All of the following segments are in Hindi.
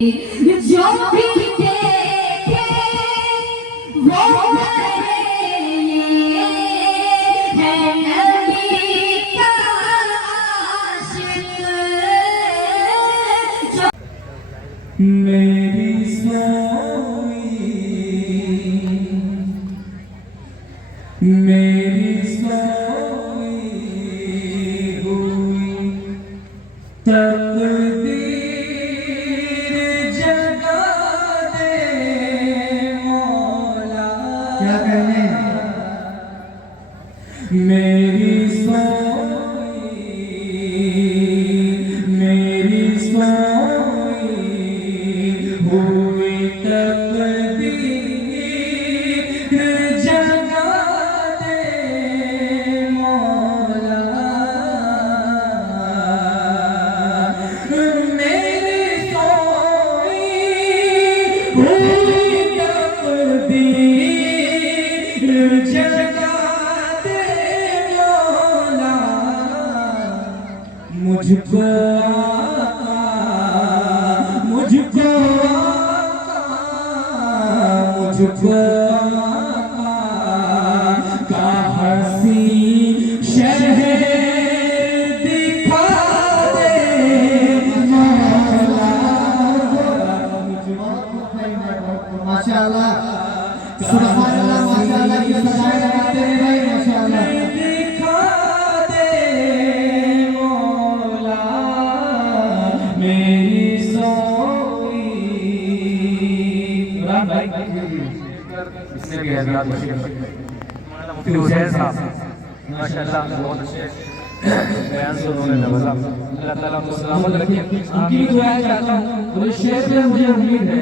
जो भी देखे वो है नबी का आशिक। मेरी सोई हुई तकदीर जगा दे मौला। क्या कहने मेरी सोई हुई तकदीर जगा दे मौला। मेरी सोई हुई तकदीर जगा दे मौला। मुझको का हसी शहर दिखा दे मौला। माशाअल्लाह सुभानअल्लाह माशाअल्लाह की सदाएं लगाते हैं भाई माशाअल्लाह। दिखा दे मौला मेरी सोई। भाई इसने भी हज़रात मुफ्ती हुसैन साहब माशाअल्लाह बहुत अच्छे बयान से उन्होंने नवाजा। अल्लाह ताला को सलामत रखे। उनकी दुआ चाहता हूँ और इस शेर में मुझे उम्मीद है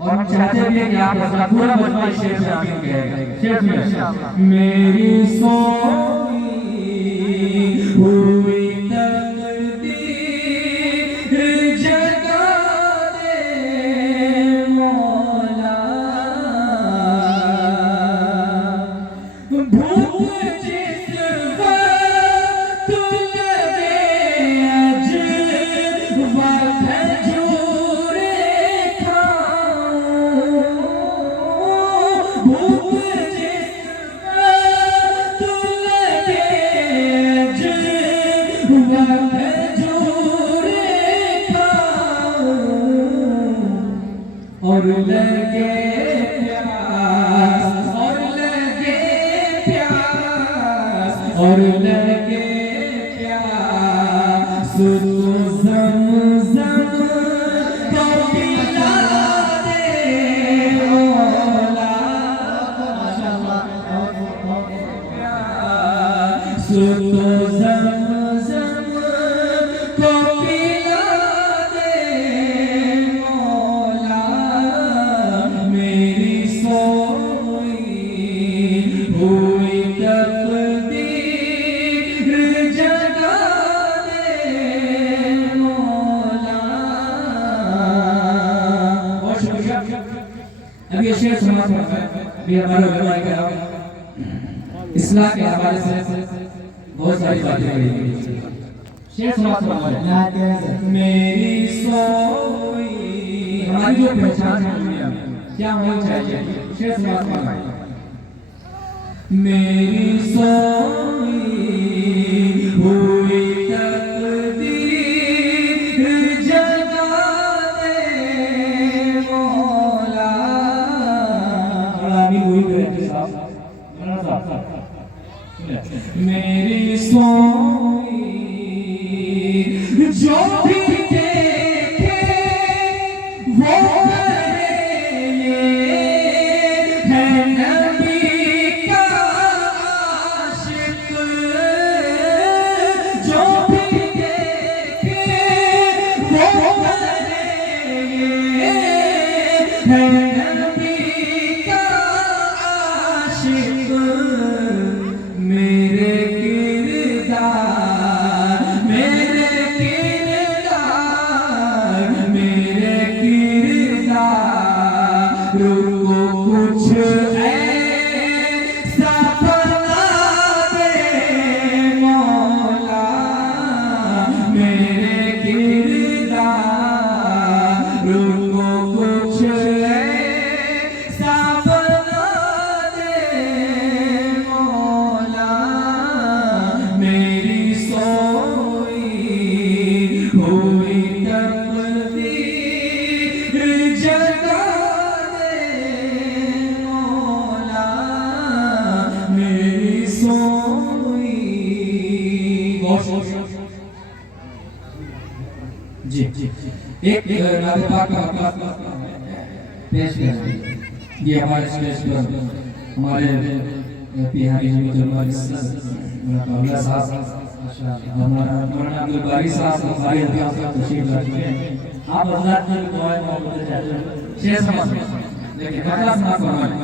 और हम चाहते भी हैं कि आप हज़रात पूरा मजमा इस शेर में आमीन कहेगा। शेर में मेरी सोई हुई तकदीर जगा दे मौला। भूख जिस वक्त लगे अजवा खजूरे खाऊं। भूख जिस वक्त लगे अजवा खजूरे खाऊं। और लगे प्यास और लगे प्यास तो ज़मज़म को पिला दे मौला। प्यास तो ज़मज़म को पिला दे मौला। मेरी सोई हुई तकदीर जगा दे मौला। बहुत शुक्रिया। अब ये शेर समाप्त होता है। अभी हमारे उलमाए किराम इस्लाह के हवाले से बहुत सारी बातें कही। शेर समाप्त होता है। मेरी सोई हमारी जो पहचान है दुनिया में क्या होनी चाहिए। शेर समाप्त होता है। मेरी सोई हुई तकदीर जगा दे मौला। आमीन हुई बेटे साहब। मेरी सोई जो भी देखे वो है नबी का आशिक। जो भी देखे वो है नबी का आशिक। मेरे किरदार को कुछ ऐसा बना दे मौला। मेरे किरदार पाक का मकला पेश करें। ये हमारे स्टेज पर हमारे बिहारी मुजम्मल साहब हमारा मौलाना अब्दुल बारी साहब हमारे यहाँ पर तशरीफ लाए हैं। आप हज़रात की दुआएं मोहब्बत चाहते हैं शेर समझ लेकिन मकला सुना फरमाएं।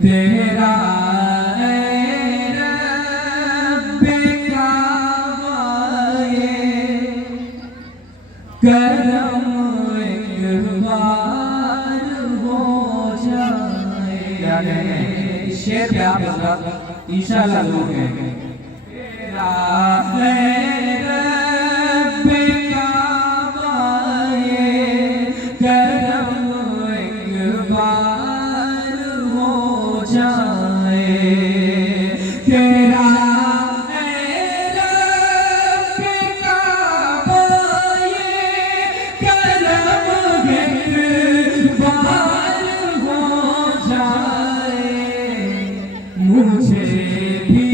तेरा करम एक बार हो जाए। शेर पे आप हज़रात इंशाअल्लाह ज़रूर कहेंगे। तेरा रब्बे काबाए करम एक बार हो जाए। तेरा मुझे भी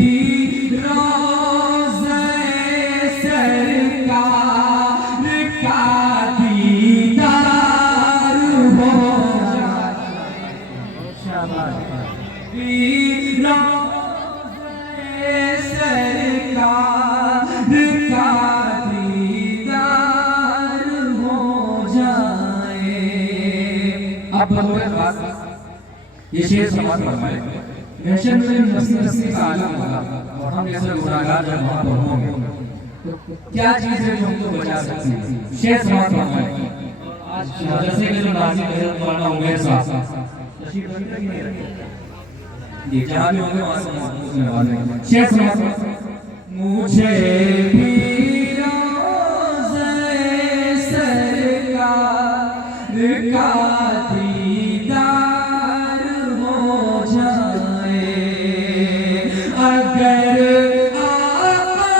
रोज़े सरकार का दीदार हो जाए। रोज़े सरकार का दीदार हो जाए। अब बतौर बात ये शेर समाज फरमाए। महशर में नस्ल का आलम होगा और हम जैसे गुनाहगार जब वहाँ पर होंगे तो क्या चीज़ है जो हमको बचा सकती है। शेर समाज फरमाए। आज मदरसे के जो नाज़िम हज़रत मौलाना उमैर साहब तशरीफ रखते कि नहीं रखते जी जहाँ भी होंगे वहाँ से मुझे वाले शेर समाज मुझे भी रोज़े सरकार का दीदार हो जाए। अगर आका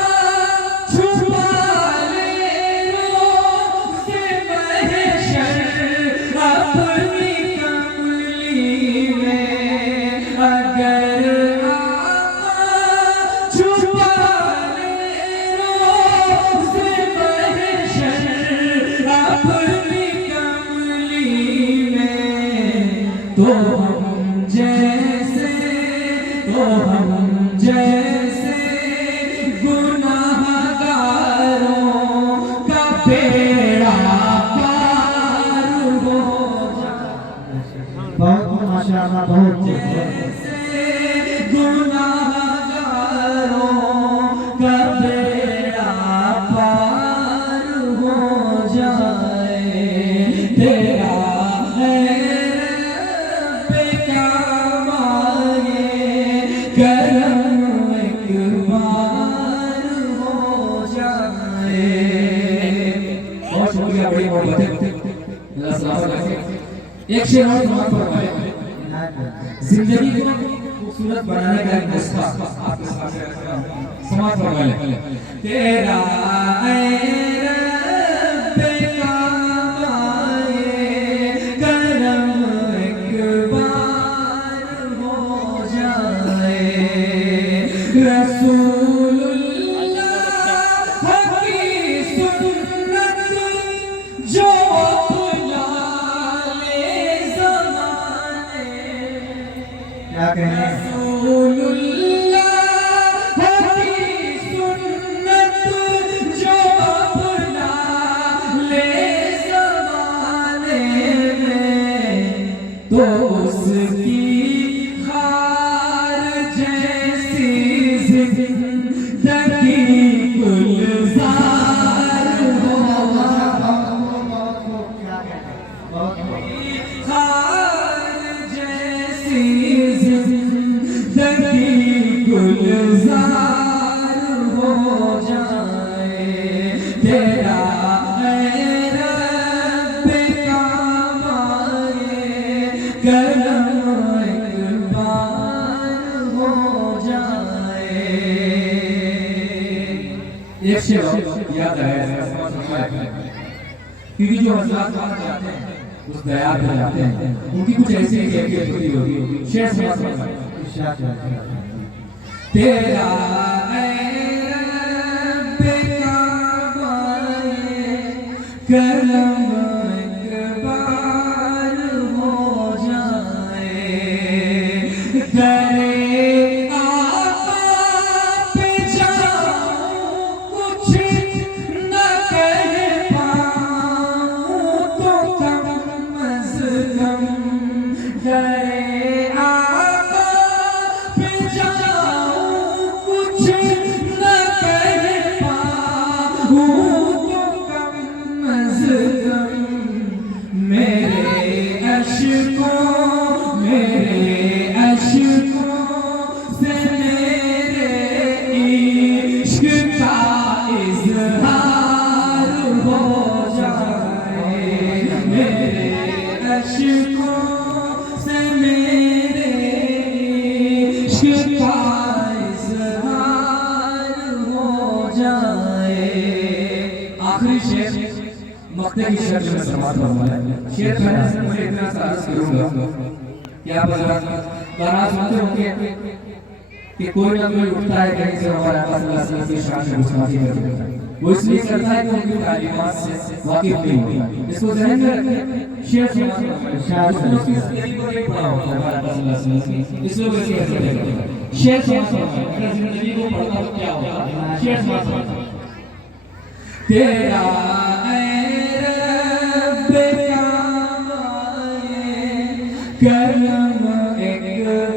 छुपा ले रोज़े महशर अपनी कमली में। अगर आका छुपा ले रोज़े महशर अपनी कमली में तो हम जैसे गुनाहगारों का बेड़ा पार हो जाए। बहुत माशाअल्लाह बहुत जैसे गुनाहगारों का बेड़ा पार हो जाए। तेरा करम एक बार हो जाए। बहुत शुक्रिया बड़ी मोहब्बत है। अल्लाह सलामत रखे। एक शेर और समाप्त फरमाए। जिंदगी को खूबसूरत बनाने का एक नुस्खा आपके सामने रखता हूं। समाप्त फरमाए। तेरा रब्बे काबाए करम एक बार हो जाए। रसूलुल्लाह की सुन्नत जो अपना ले ज़माने। क्या कहें रसूलुल्लाह की सुन्नत जो अपना ले ज़माने में तो उसकी गुलजार हो जाए। तेरा रब्बे काबाए करम एक बार हो जाए। एक शेर याद आया क्योंकि जो हज़रात वहाँ जाते हैं उस दया पे जाते हैं उनकी कुछ ऐसी कैफियत होती है। शेर समाज तेरा रब्बे काबाए करम एक बार हो जाए, करे आका पे जाऊं कुछ न कह पाऊं तो कम अज़ कम, करे आका पे जाऊं कुछ न कह पाऊं तो कम अज़ कम, मेरे अश्कों से मेरे इश्क का इज़हार हो जाए, मेरे अश्कों से मेरे इश्क का इज़हार हो जाए। आखिरी शेर मक्ते की शेर में समाप्त होने वाला है। शेर पहले से मुझे इतना सा अर्ज करूंगा कि आप गाना सुनते होंगे कि कोई ना कोई उठता है कहीं से हमारे आका सल्लल्लाहु अलैहि वसल्लम की शान में गुस्ताखी करता है, वो इसलिए करता है कि उनकी तालीमात से वाकिफ नहीं होता। इसको ध्यान में रखें। शेर मुस्लिम की जिंदगी को नहीं पढ़ा होता है हमारे आका सल्लल्लाहु अलैहि वसल्लम, इसलिए वैसे ऐसे करता है। शेर अगर जिंदगी को पढ़ता तो क्या होगा। शेर तेरा करम एक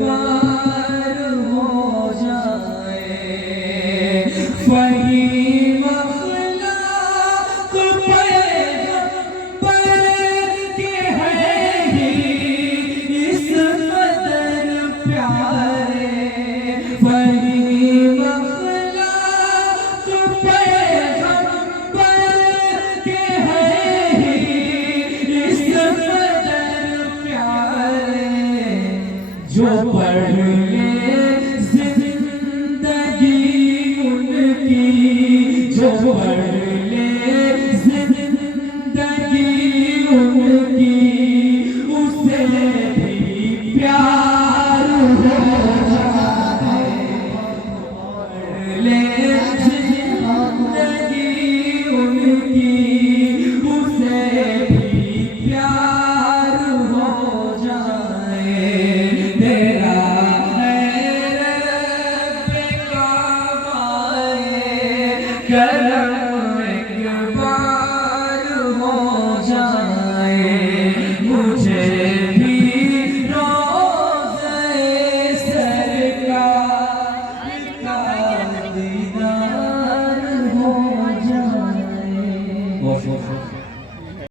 बार हो जाए, फहीम अखलाक पैगंबर के हैं ही इस कदर प्यारे, फहीम अखलाक पैगंबर के हैं ही इस कदर प्यारे, जो पढ़